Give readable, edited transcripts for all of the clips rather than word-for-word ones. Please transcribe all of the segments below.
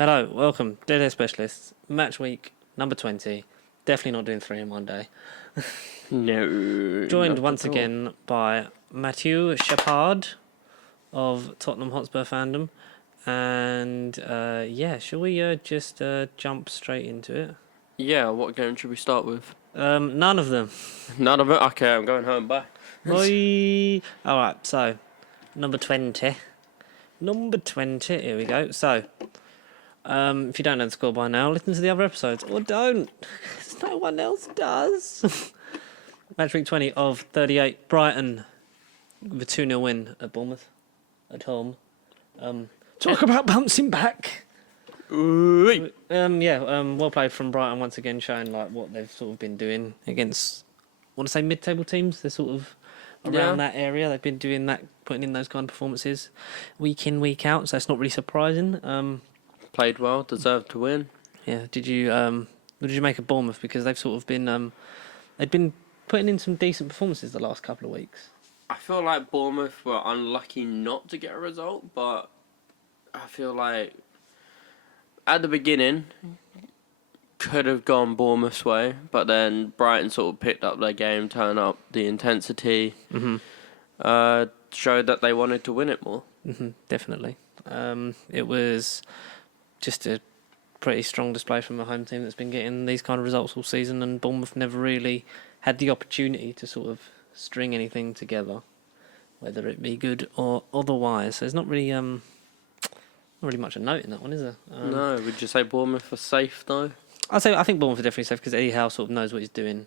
Hello, welcome, Dead Air Specialists. Matchweek number 20. Definitely not doing 3 in one day. No. Joined once again by Mathieu Shepard of Tottenham Hotspur fandom. And shall we just jump straight into it? Yeah, what game should we start with? None of them. None of it? Okay, I'm going home. Bye. Bye. Alright, so number 20. Number 20, here we go. So, if you don't know the score by now, listen to the other episodes. Or don't. No one else does. Matchweek 20 of 38. Brighton with a 2-0 win at Bournemouth. At home. Talk about bouncing back. Well played from Brighton once again, showing like what they've sort of been doing against, I want to say mid-table teams. They're sort of around that area. They've been doing that, putting in those kind of performances week in, week out. So it's not really surprising. Played well, deserved to win. Yeah. What did you make of Bournemouth? Because they've sort of been they've been putting in some decent performances the last couple of weeks. I feel like Bournemouth were unlucky not to get a result, but I feel like at the beginning could have gone Bournemouth's way, but then Brighton sort of picked up their game, turned up the intensity, showed that they wanted to win it more. Definitely. It was just a pretty strong display from a home team that's been getting these kind of results all season, and Bournemouth never really had the opportunity to sort of string anything together, whether it be good or otherwise. So there's not really much a note in that one, is there? No, would you say Bournemouth were safe though? I think Bournemouth are definitely safe because Eddie Howe sort of knows what he's doing.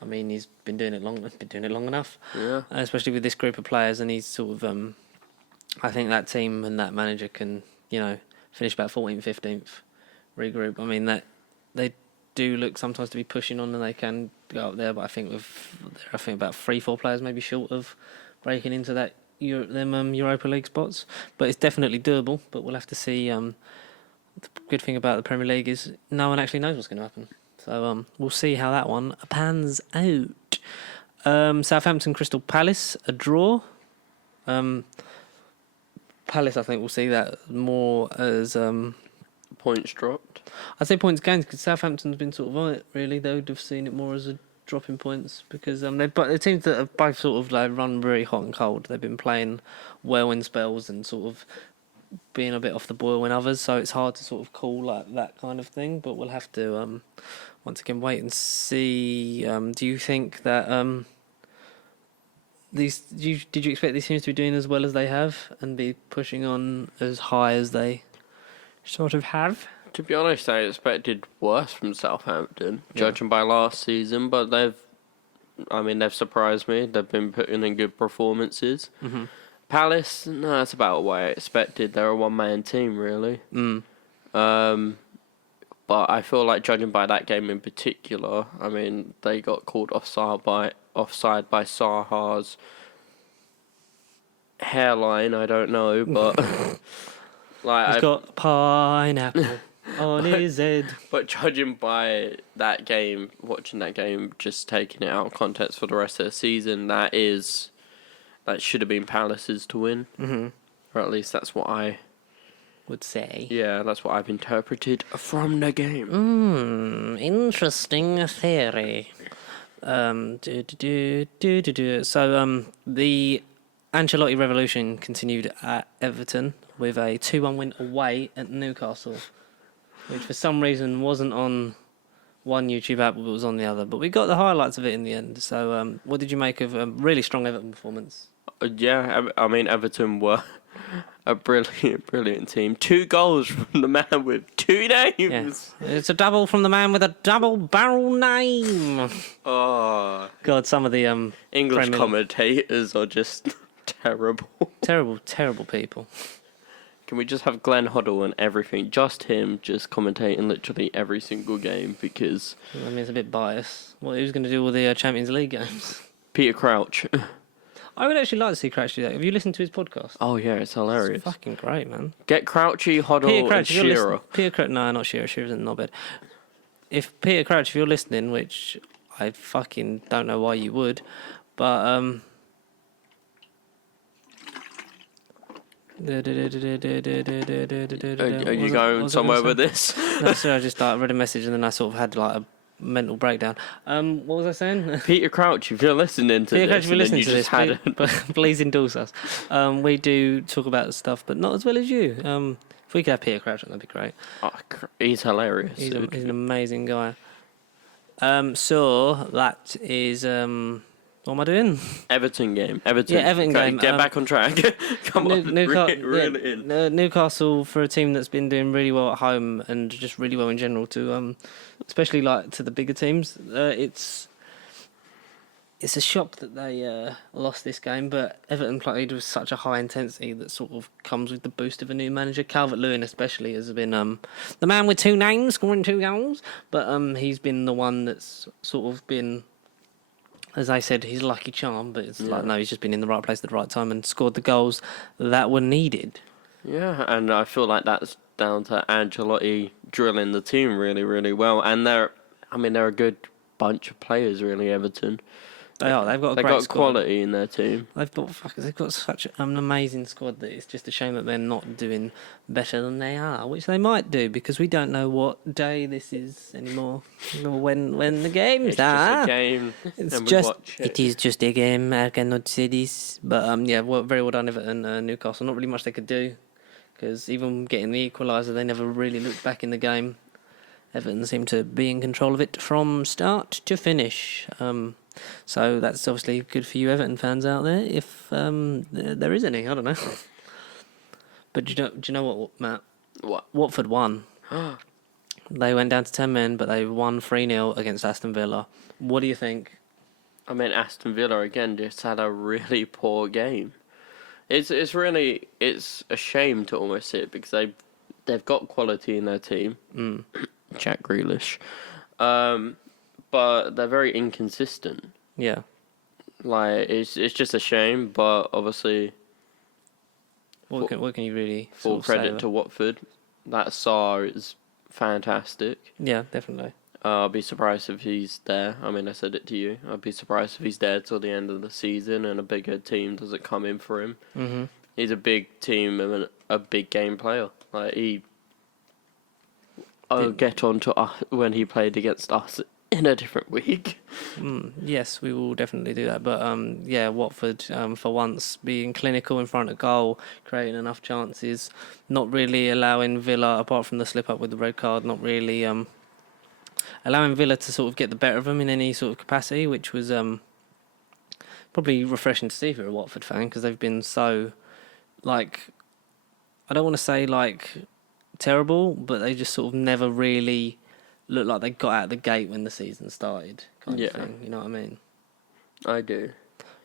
I mean, he's been doing it long enough. Yeah. Especially with this group of players, and he's sort of I think that team and that manager can, finish about 14th, 15th, regroup. I mean, that they do look sometimes to be pushing on, and they can go up there. But I think about 3-4 players maybe short of breaking into that Europa League spots. But it's definitely doable. But we'll have to see. The good thing about the Premier League is no one actually knows what's going to happen. So we'll see how that one pans out. Southampton Crystal Palace, a draw. Palace, I think we'll see that more as points dropped. I'd say points gained because Southampton's been sort of on it. Really, they would have seen it more as a drop in points because the teams that have both sort of like run very hot and cold. They've been playing well in spells and sort of being a bit off the boil in others. So it's hard to sort of call like that kind of thing. But we'll have to once again wait and see. Do you think that did you expect these teams to be doing as well as they have and be pushing on as high as they sort of have? To be honest, I expected worse from Southampton, judging by last season, but they've surprised me. They've been putting in good performances. Mm-hmm. Palace, no, that's about what I expected. They're a one-man team, really. But I feel like, judging by that game in particular, I mean, they got called offside by Saha's hairline. I don't know, but he's got pineapple on his head. But judging by that game, watching that game, just taking it out of context for the rest of the season, that should have been Palace's to win, or at least that's what I would say. Yeah, that's what I've interpreted from the game. Interesting theory. So the Ancelotti revolution continued at Everton with a 2-1 win away at Newcastle, which for some reason wasn't on one YouTube app, but was on the other. But we got the highlights of it in the end. So what did you make of a really strong Everton performance? Yeah, I mean, Everton were a brilliant team. 2 goals from the man with 2 names. Yes. It's a double from the man with a double barrel name. Oh. God, some of the English commentators are just terrible. Terrible people. Can we just have Glenn Hoddle and everything? Just him, just commentating literally every single game because... I mean, it's a bit biased. Who's going to do all the Champions League games? Peter Crouch. I would actually like to see Crouch do that. Have you listened to his podcast? Oh, yeah, it's hilarious. It's fucking great, man. Get Crouchy, Hoddle, and Shearer. Peter Crouch, no, not Shearer. Shearer's in knobhead. If Peter Crouch, if you're listening, which I fucking don't know why you would, but Are you going somewhere with this? No, sorry, I just read a message and then I sort of had like a mental breakdown. What was I saying? Peter Crouch, if you're listening to Peter this, Crouch, if you're listening to this, had please endorse us. We do talk about stuff, but not as well as you. If we could have Peter Crouch, that'd be great. Oh, he's hilarious. He's an amazing guy. So that is what am I doing? Everton game. Everton. Yeah, Everton game. Get back on track. Come on, reel it in. Newcastle, for a team that's been doing really well at home and just really well in general, to especially like to the bigger teams. It's a shock that they lost this game, but Everton played with such a high intensity that sort of comes with the boost of a new manager. Calvert-Lewin especially has been the man with two names, scoring 2 goals, but he's been the one that's sort of been, as I said, his lucky charm, but it's like, no, he's just been in the right place at the right time and scored the goals that were needed. Yeah, and I feel like that's down to Ancelotti drilling the team really, really well, and they're a good bunch of players, really, Everton. They are. They've got a great got squad. Quality in their team. They've got such an amazing squad that it's just a shame that they're not doing better than they are, which they might do because we don't know what day this is anymore, or when the games are. Just a game. It is just a game. I cannot say this, but very well done, Everton, Newcastle. Not really much they could do because even getting the equaliser, they never really looked back in the game. Everton seemed to be in control of it from start to finish. So that's obviously good for you Everton fans out there, if there is any. I don't know. But do you know what, Matt? What? Watford won. They went down to 10 men, but they won 3-0 against Aston Villa. What do you think? I mean, Aston Villa again just had a really poor game. It's a shame to almost see it because they've got quality in their team. Jack Grealish. But they're very inconsistent. Yeah. Like, it's just a shame, but obviously... What can you really full credit to Watford. That Sarr is fantastic. Yeah, definitely. I'll be surprised if he's there. I mean, I said it to you. I'd be surprised if he's there till the end of the season and a bigger team doesn't come in for him. Mm-hmm. He's a big team and a big game player. Like, I'll get on to us when he played against us in a different week. Yes, we will definitely do that. But Watford, for once, being clinical in front of goal, creating enough chances, not really allowing Villa, apart from the slip up with the red card, not really allowing Villa to sort of get the better of them in any sort of capacity, which was probably refreshing to see if you're a Watford fan, because they've been so, like, I don't want to say like terrible, but they just sort of never really looked like they got out of the gate when the season started, kind of thing. You know what I mean? I do.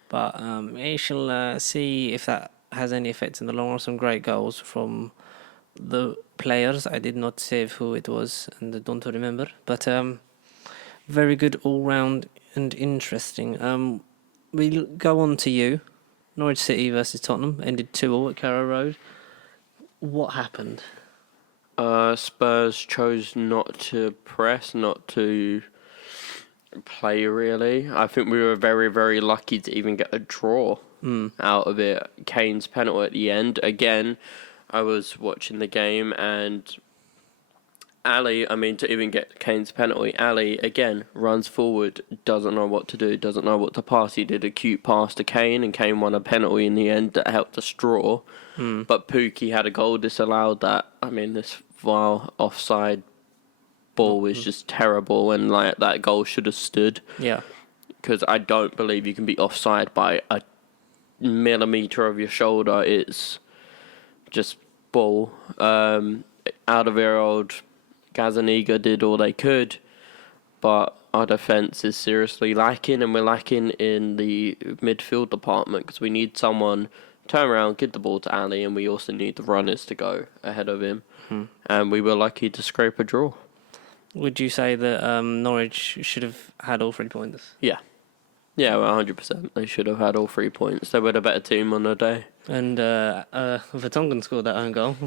But we shall see if that has any effect in the long run. Some great goals from the players. I did not save who it was and I don't remember. But very good all round and interesting. We'll go on to you. Norwich City versus Tottenham ended 2-2 at Carrow Road. What happened? Spurs chose not to press, not to play really. I think we were very, very lucky to even get a draw out of it. Kane's penalty at the end. Again, I was watching the game and to even get Kane's penalty, Ali, again, runs forward, doesn't know what to do, doesn't know what to pass. He did a cute pass to Kane and Kane won a penalty in the end that helped us draw. But Pukki had a goal disallowed that. I mean, this vile offside ball was just terrible and like that goal should have stood. Yeah. Because I don't believe you can be offside by a millimetre of your shoulder. It's just ball. Alderweireld, Gazaniga did all they could, but our defence is seriously lacking, and we're lacking in the midfield department because we need someone turn around, give the ball to Ali, and we also need the runners to go ahead of him. And we were lucky to scrape a draw. Would you say that Norwich should have had all 3 points? Yeah. Yeah, well, 100%. They should have had all 3 points. They were the better team on the day. And Vertonghen scored that own goal.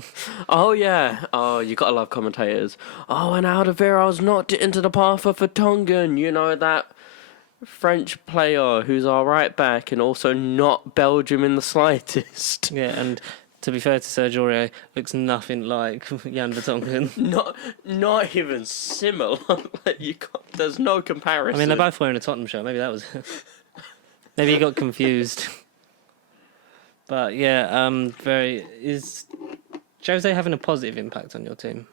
Oh, yeah. Oh, you got to love commentators. Oh, and Alderweireld's knocked it into the path of Vertonghen. You know, that French player who's our right back and also not Belgium in the slightest. Yeah, and To be fair to Serge Aurier, looks nothing like Jan Vertonghen. Not even similar. Like there's no comparison. I mean, they're both wearing a Tottenham shirt. Maybe that was... Maybe he got confused. But yeah, is Jose having a positive impact on your team?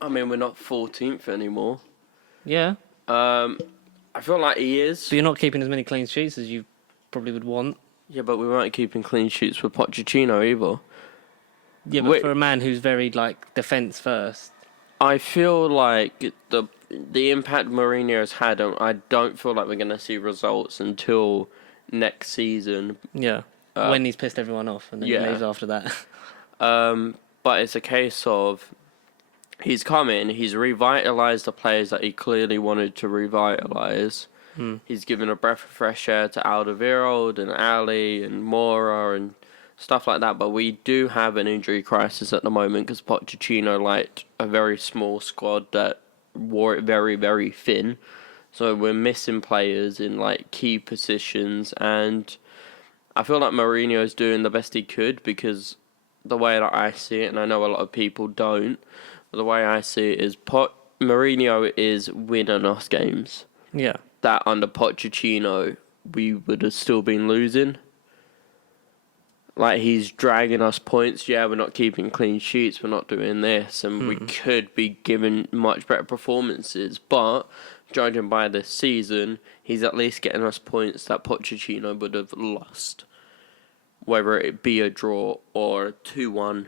I mean, we're not 14th anymore. Yeah. I feel like he is. But you're not keeping as many clean sheets as you probably would want. Yeah, but we weren't keeping clean sheets with Pochettino either. Yeah, but for a man who's very, defence first. I feel like the impact Mourinho has had, I don't feel like we're going to see results until next season. Yeah, when he's pissed everyone off and then he leaves after that. But it's a case of he's come in, he's revitalised the players that he clearly wanted to revitalise. He's given a breath of fresh air to Alderweireld and Ali and Mora and stuff like that. But we do have an injury crisis at the moment because Pochettino liked a very small squad that wore it very, very thin. So we're missing players in key positions, and I feel like Mourinho is doing the best he could because the way that I see it, and I know a lot of people don't, but the way I see it is Mourinho is winning us games. Yeah. That under Pochettino, we would have still been losing. He's dragging us points. Yeah, we're not keeping clean sheets. We're not doing this. And we could be giving much better performances. But judging by this season, he's at least getting us points that Pochettino would have lost. Whether it be a draw or a 2-1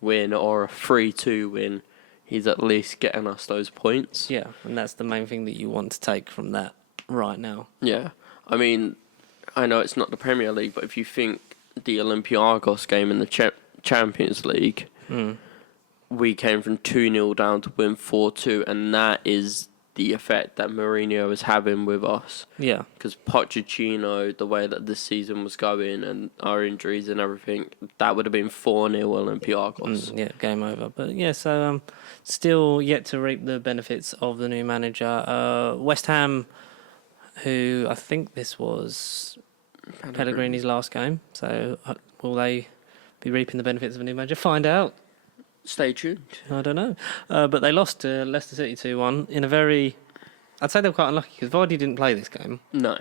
win or a 3-2 win, he's at least getting us those points. Yeah, and that's the main thing that you want to take from that right now. Yeah. I mean, I know it's not the Premier League, but if you think the Olympiacos game in the Champions League, we came from 2-0 down to win 4-2, and that is the effect that Mourinho is having with us. Yeah. Because Pochettino, the way that this season was going and our injuries and everything, that would have been 4-0 Olympiacos. Yeah, game over. But yeah, so still yet to reap the benefits of the new manager. West Ham, who I think this was Pellegrini's last game. So will they be reaping the benefits of a new manager? Find out. Stay tuned. I don't know. But they lost to Leicester City 2-1 in a very... I'd say they were quite unlucky because Vardy didn't play this game. No.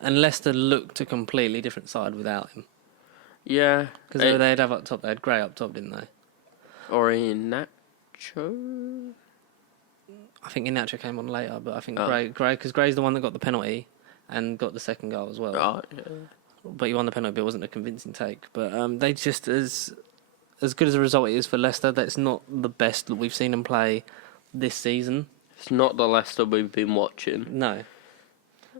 And Leicester looked a completely different side without him. Yeah. Because they'd have up top, they had Gray up top, didn't they? Or Iheanacho? I think Iheanacho came on later, but I think Gray, because Gray's the one that got the penalty and got the second goal as well. Oh, yeah. But he won the penalty, but it wasn't a convincing take. But they just, as good as a result it is for Leicester, that's not the best that we've seen them play this season. It's not the Leicester we've been watching. No.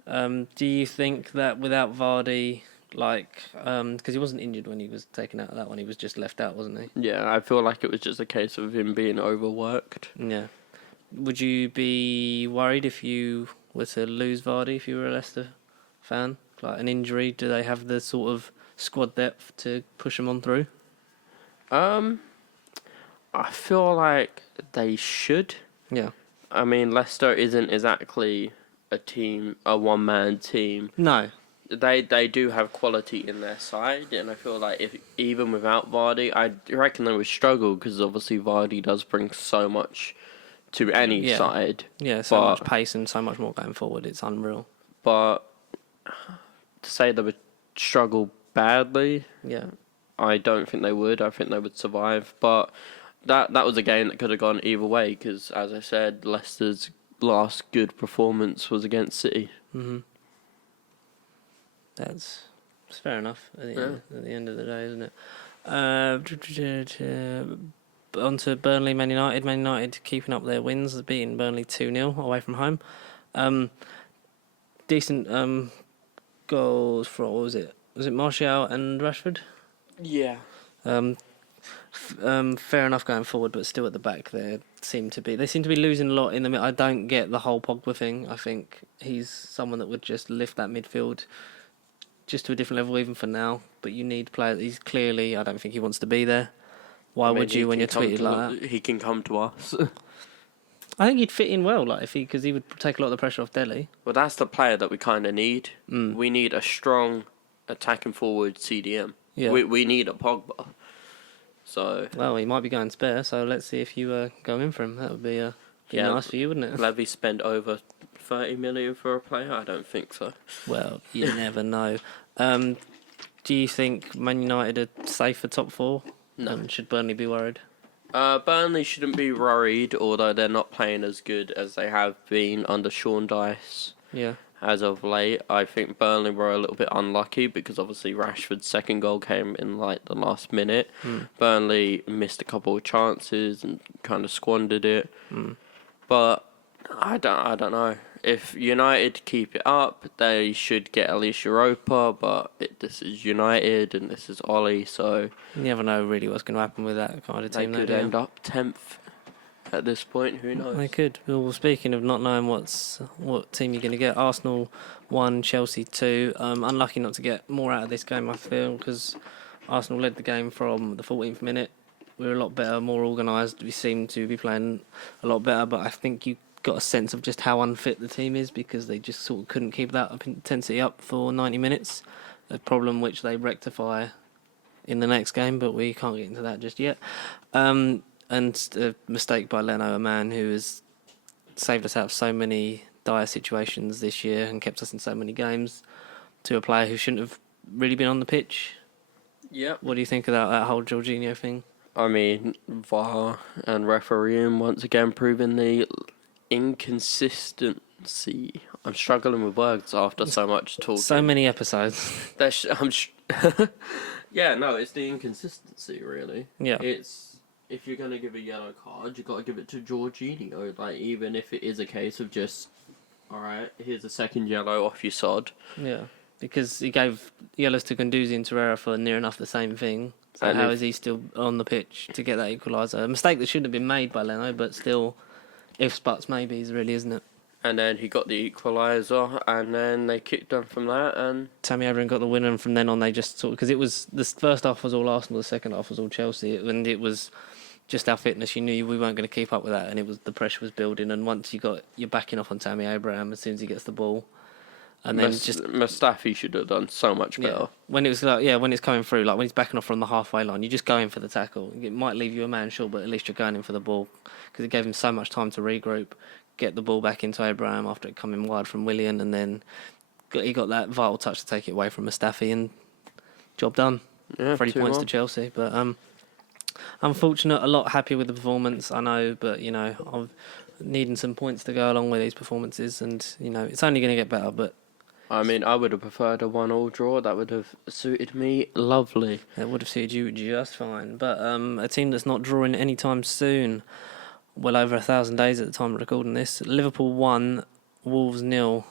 Do you think that without Vardy, because he wasn't injured when he was taken out of that one, he was just left out, wasn't he? Yeah, I feel like it was just a case of him being overworked. Yeah. Would you be worried if you were to lose Vardy, if you were a Leicester fan? An injury, do they have the sort of squad depth to push them on through? I feel like they should. Yeah. I mean, Leicester isn't exactly a one-man team. No. They do have quality in their side, and I feel like even without Vardy, I reckon they would struggle because obviously Vardy does bring so much to any side. Yeah, so much pace and so much more going forward. It's unreal. But to say they would struggle badly, I don't think they would. I think they would survive. But that was a game that could have gone either way because, as I said, Leicester's last good performance was against City. Mm-hmm. That's fair enough at the end of the day, isn't it? On to Burnley, Man United. Man United keeping up their wins, beating Burnley 2-0 away from home. Decent goals for, what was it? Was it Martial and Rashford? Yeah. Fair enough going forward, but still at the back they seem to be losing a lot in the middle. I don't get the whole Pogba thing. I think he's someone that would just lift that midfield just to a different level even for now. But you need players. He's clearly, I don't think he wants to be there. Why would you when you're tweeted like that? He can come to us. I think he'd fit in well, because he would take a lot of the pressure off Delhi. Well, that's the player that we kind of need. We need a strong attacking forward CDM. Yeah. We need a Pogba. So Well, he might be going spare, so let's see if you go in for him. That would be nice for you, wouldn't it? Levy spend over 30 million for a player? I don't think so. Well, you never know. Do you think Man United are safe for top 4? No. And should Burnley be worried? Burnley shouldn't be worried, although they're not playing as good as they have been under Sean Dyche. Yeah. As of late, I think Burnley were a little bit unlucky because obviously Rashford's second goal came in like the last minute. Burnley missed a couple of chances and kind of squandered it. But I don't know. If United keep it up, they should get at least Europa. But this is United and this is Ollie, so You never know really what's going to happen with that kind of they team. could end up 10th at this point. Who knows? They could. Well, speaking of not knowing what team you're going to get, Arsenal 1, Chelsea 2. Unlucky not to get more out of this game, I feel, because Arsenal led the game from the 14th minute. We were a lot better, more organised. We seemed to be playing a lot better, but I think you got a sense of just how unfit the team is because they just sort of couldn't keep that intensity up for 90 minutes. A problem which they rectify in the next game, but we can't get into that just yet. And a mistake by Leno, a man who has saved us out of so many dire situations this year and kept us in so many games, to a player who shouldn't have really been on the pitch. Yep. What do you think about that whole Jorginho thing? I mean, VAR and refereeing once again proving the inconsistency. I'm struggling with words after so much talking. So many episodes. Yeah, no, it's the inconsistency, really. Yeah. It's, if you're going to give a yellow card, you got to give it to Jorginho. Like, even if it is a case of just, alright, here's a second yellow off your sod. Yeah, because he gave yellows to Guendouzi and Torreira for near enough the same thing. So And how if- is he still on the pitch to get that equaliser? A mistake that shouldn't have been made by Leno, but still, ifs, buts, maybes, really, isn't it? And then he got the equaliser, and then they kicked on from that, and Tammy Abraham got the winner, and from then on they just sort of... Because it was... The first half was all Arsenal, the second half was all Chelsea, and it was just our fitness. You knew we weren't going to keep up with that, and it was the pressure was building, and once you're backing off on Tammy Abraham as soon as he gets the ball, and then Mustafi should have done so much better. Yeah. When it was when it's coming through, like when he's backing off from the halfway line, you just go in for the tackle. It might leave you a man short, but at least you're going in for the ball because it gave him so much time to regroup, get the ball back into Abraham after it coming wide from Willian, and then he got that vital touch to take it away from Mustafi, and job done. Yeah, 3 points 2-1. to Chelsea, but unfortunate. A lot happy with the performance, I know, but I'm needing some points to go along with these performances, and it's only going to get better, but. I mean, I would have preferred a 1-1 draw. That would have suited me lovely. It would have suited you just fine. But a team that's not drawing anytime soon, well over 1,000 days at the time of recording this, Liverpool 1, Wolves 0.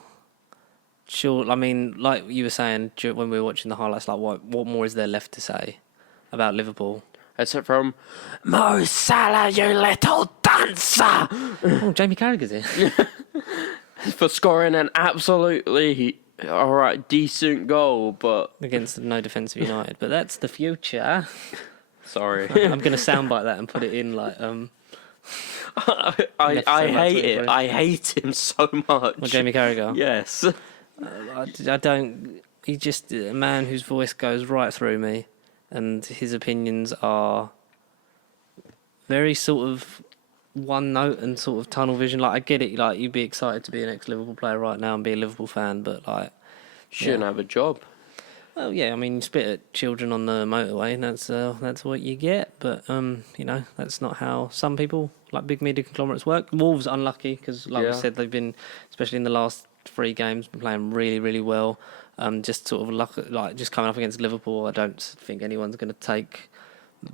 Sure, I mean, like you were saying when we were watching the highlights, like what more is there left to say about Liverpool? Except from Mo Salah, you little dancer! Oh, Jamie Carragher's here. For scoring an absolutely alright, decent goal, but Against no defensive United, but that's the future. sorry. I'm going to soundbite that and put it in like I hate it. I hate him so much. Well, Jamie Carragher. Yes. I don't. He's just a man whose voice goes right through me, and his opinions are very sort of one note and sort of tunnel vision. Like I get it. Like you'd be excited to be an ex-Liverpool player right now and be a Liverpool fan, but like Shouldn't have a job. well, yeah. I mean, you spit at children on the motorway, and that's what you get. But that's not how some people like big media conglomerates work. Wolves unlucky because, like we said, they've been, especially in the last 3 games, been playing really, really well. Just sort of luck, like just coming up against Liverpool. I don't think anyone's going to take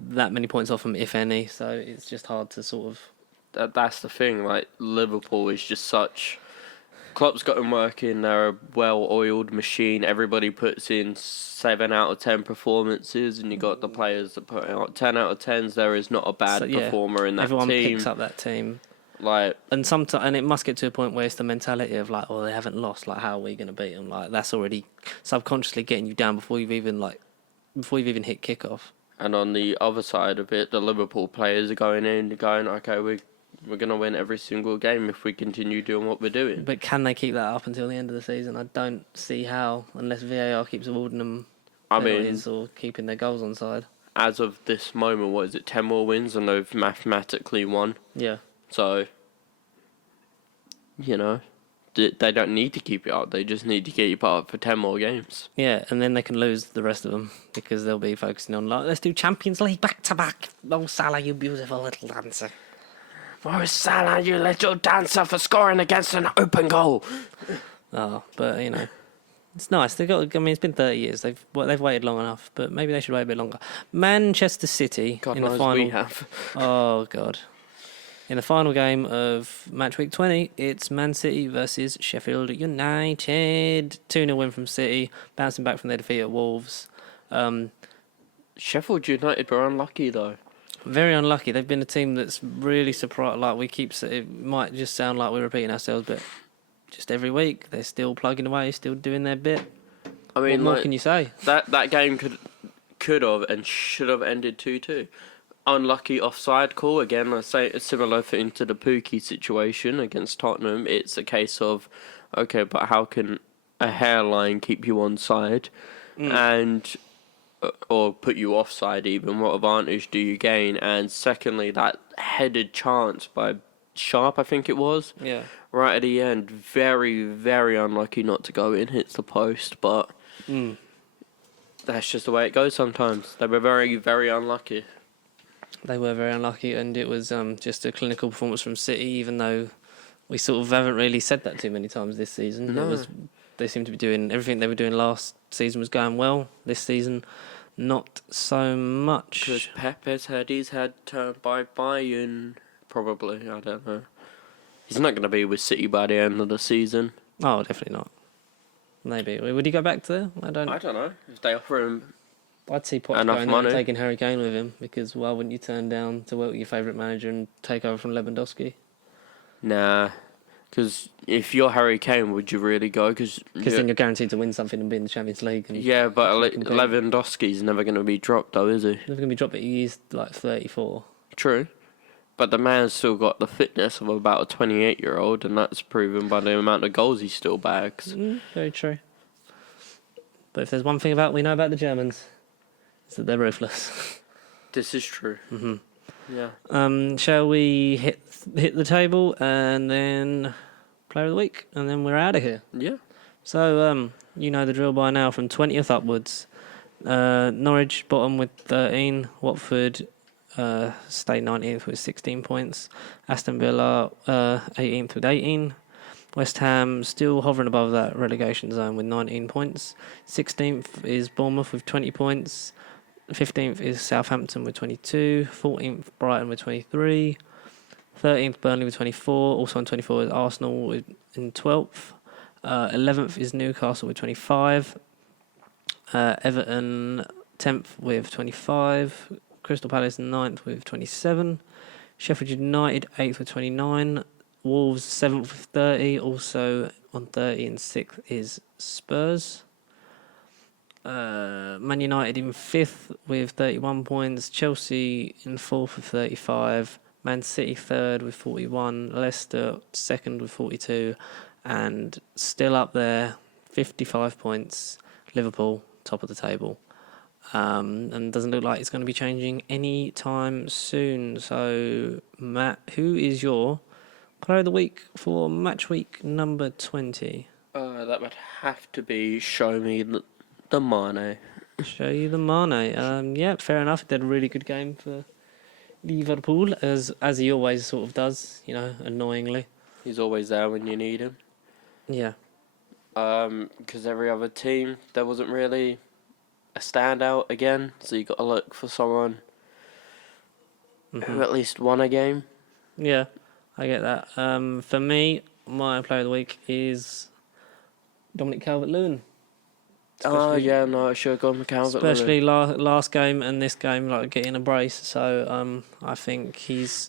that many points off them, if any. So it's just hard to sort of. That's the thing. Like Liverpool is just such. Klopp's got them working. They're a well-oiled machine. Everybody puts in 7 out of 10 performances, and you got the players that put out 10 out of 10s. There is not a bad performer in that everyone team. picks up that team. Like, and it must get to a point where it's the mentality of like, oh, they haven't lost. Like, how are we going to beat them? Like, that's already subconsciously getting you down before you've even hit kickoff. And on the other side of it, the Liverpool players are going okay, we're going to win every single game if we continue doing what we're doing. But can they keep that up until the end of the season? I don't see how, unless VAR keeps awarding them penalties or keeping their goals on side. as of this moment, what is it, 10 more wins and they've mathematically won. Yeah. So, you know, they don't need to keep it up. They just need to keep it up for 10 more games. Yeah, and then they can lose the rest of them because they'll be focusing on, like, let's do Champions League back-to-back. Oh, Salah, you beautiful little dancer. Oh, Salah, you little dancer, for scoring against an open goal. Oh, but, you know, it's nice. They've got. I mean, it's been 30 years. They've waited long enough, but maybe they should wait a bit longer. Manchester City God in the knows final. we have. Oh God! In the final game of Matchweek 20, it's Man City versus Sheffield United. 2-0 win from City, bouncing back from their defeat at Wolves. Sheffield United were unlucky, though. Very unlucky. They've been a team that's really surprised. Like, we keep, it might just sound like we're repeating ourselves, but just every week they're still plugging away, still doing their bit. I mean, what more can you say? That game could have and should have ended 2-2. Unlucky offside call again. I say a similar thing to the Pookie situation against Tottenham. It's a case of, okay, but how can a hairline keep you onside, and or put you offside even? What advantage do you gain? And secondly, that headed chance by Sharp, I think it was. Yeah. Right at the end, very, very unlucky not to go in. Hits the post, but that's just the way it goes sometimes. They were very, very unlucky. They were very unlucky, and it was just a clinical performance from City, even though we sort of haven't really said that too many times this season. No. They seem to be doing everything they were doing last season was going well. This season, not so much. Because Pepe's had his head turned by Bayern, probably. I don't know. He's not going to be with City by the end of the season. Oh, definitely not. Maybe. Would he go back to there? I don't know. If they offer him I'd see Poch enough going money, and taking Harry Kane with him, because why wouldn't you turn down to work with your favourite manager and take over from Lewandowski? Nah. Because if you're Harry Kane, would you really go? Because then you're guaranteed to win something and be in the Champions League. And yeah, but compete. Lewandowski's never going to be dropped, though, is he? Never going to be dropped, but he's like 34. True. But the man's still got the fitness of about a 28-year-old, and that's proven by the amount of goals he still bags. Very true. But if there's one thing we know about the Germans, it's that they're ruthless. This is true. Mm-hmm. Yeah. Shall we hit the table and then player of the week, and then we're out of here? Yeah. So you know the drill by now. From 20th upwards, Norwich bottom with 13, Watford stay 19th with 16 points, Aston Villa 18th with 18, West Ham still hovering above that relegation zone with 19 points, 16th is Bournemouth with 20 points, 15th is Southampton with 22, 14th Brighton with 23, 13th Burnley with 24, also on 24 is Arsenal in 12th, 11th is Newcastle with 25, Everton 10th with 25, Crystal Palace 9th with 27, Sheffield United 8th with 29, Wolves 7th with 30, also on 30 and 6th is Spurs. Man United in 5th with 31 points, Chelsea in 4th with 35, Man City 3rd with 41, Leicester 2nd with 42, and still up there, 55 points, Liverpool top of the table. And doesn't look like it's going to be changing any time soon. So, Matt, who is your player of the week for match week number 20? That would have to be Show Me the Mane. Show you the Mane. Yeah, fair enough. He did a really good game for Liverpool, as he always sort of does, annoyingly. He's always there when you need him. Yeah. Because every other team, there wasn't really a standout again, so you got to look for someone who at least won a game. Yeah, I get that. For me, my player of the week is Dominic Calvert-Lewin. I should have gone with Calvert-Lewin. Especially last game and this game, like getting a brace. So I think he's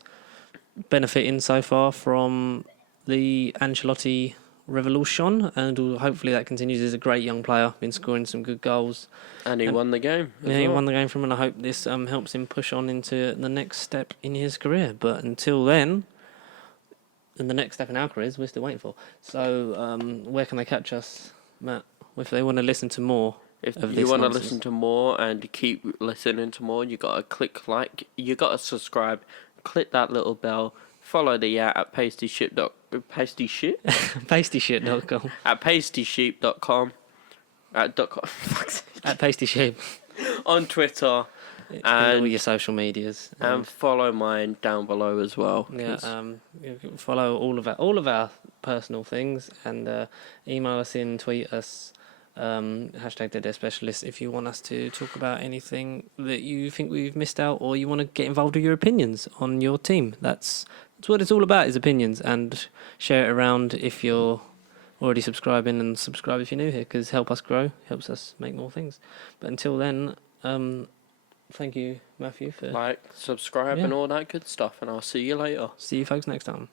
benefiting so far from the Ancelotti revolution, and hopefully that continues. He's a great young player, been scoring some good goals. And he won the game. He won the game from him, and I hope this helps him push on into the next step in his career. But until then, and the next step in our careers, we're still waiting for. So where can they catch us, Matt, if they want to listen to more? If of you this want to nonsense. listen to more and keep listening to more, you gotta click like, you gotta subscribe, click that little bell, follow the at Pastyshit.com. at pastysheep.com At Pastysheep. on Twitter, And all and your social medias. and follow mine down below as well. Yeah, 'cause you can follow all of our personal things, and email us in, tweet us, hashtag Dead Air Specialist if you want us to talk about anything that you think we've missed out, or you want to get involved with your opinions on your team. That's what it's all about, is opinions, and share it around if you're already subscribing, and subscribe if you're new here, because help us grow, helps us make more things. But until then, thank you, Matthew, for like, subscribe, and all that good stuff, and I'll see you later. see you folks next time.